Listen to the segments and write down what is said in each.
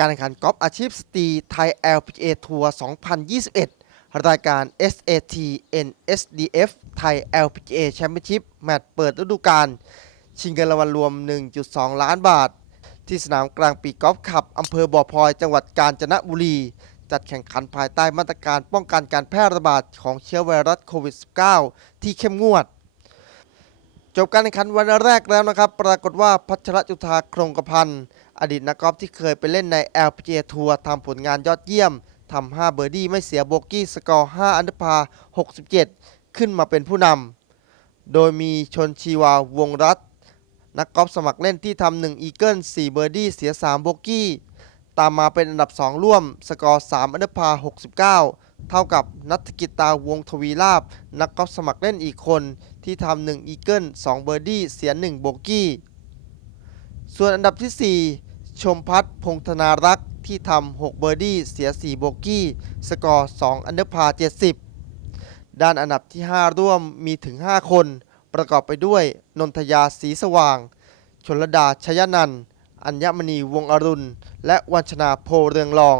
การแข่งขันกอล์ฟอาชีพสตรีไทย LPGA ทัวร์ 2021 รายการ SAT NSDF ไทย LPGA Championship แมตช์เปิดฤดูกาล ชิงเงินรางวัลรวม 1.2 ล้านบาท ที่สนามกลางปีกอล์ฟคลับอำเภอบ่อพลอย จังหวัดกาญจนบุรี จัดแข่งขันภายใต้มาตรการป้องกันการแพร่ระบาดของเชื้อไวรัสโควิด -19 ที่เข้มงวดจบการแข่งขันวันแรกแล้วนะครับ ปรากฏว่าพัชรจุธาครงกระพันธ์ อดีตนักกอล์ฟที่เคยไปเล่นใน LPGA ทัวร์ทำผลงานยอดเยี่ยมทำ5เบอร์ดี้ไม่เสียโบกี้สกอร์ 5 อันดับพา 67 ขึ้นมาเป็นผู้นำ โดยมีชนชีวาวงรัตนักกอล์ฟสมัครเล่นที่ทำ1อีเกิล4เบอร์ดี้เสีย 3 โบกี้ ตามมาเป็นอันดับ 2 ร่วม สกอร์ 3 อันดับพา 69 เท่ากับนัทกิตาวงทวีลาบ นักกอล์ฟสมัครเล่นอีกคนที่ทำ1อีเกิล2เบอร์ดี้เสีย 1 โบกี้ ส่วนอันดับทีสี่4 ชมพัฒน์พงธนารักษ์ที่ทำ6เบอร์ดี้เสีย 4 โบกี้ สกอร์ 2 อันเดอร์พา 70 ด้านอันดับที่ 5 ร่วมมีถึง 5 คน ประกอบไปด้วย นนทยาสีสว่าง ชนลดาชยนัน อัญญมณีวงอรุณ และวัญชนาโพเรืองรอง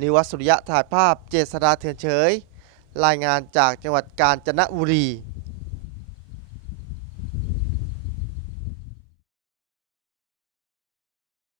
นิวัสุริยะถ่ายภาพเจษดาเถื่อนเฉย รายงานจากจังหวัดกาญจนบุรี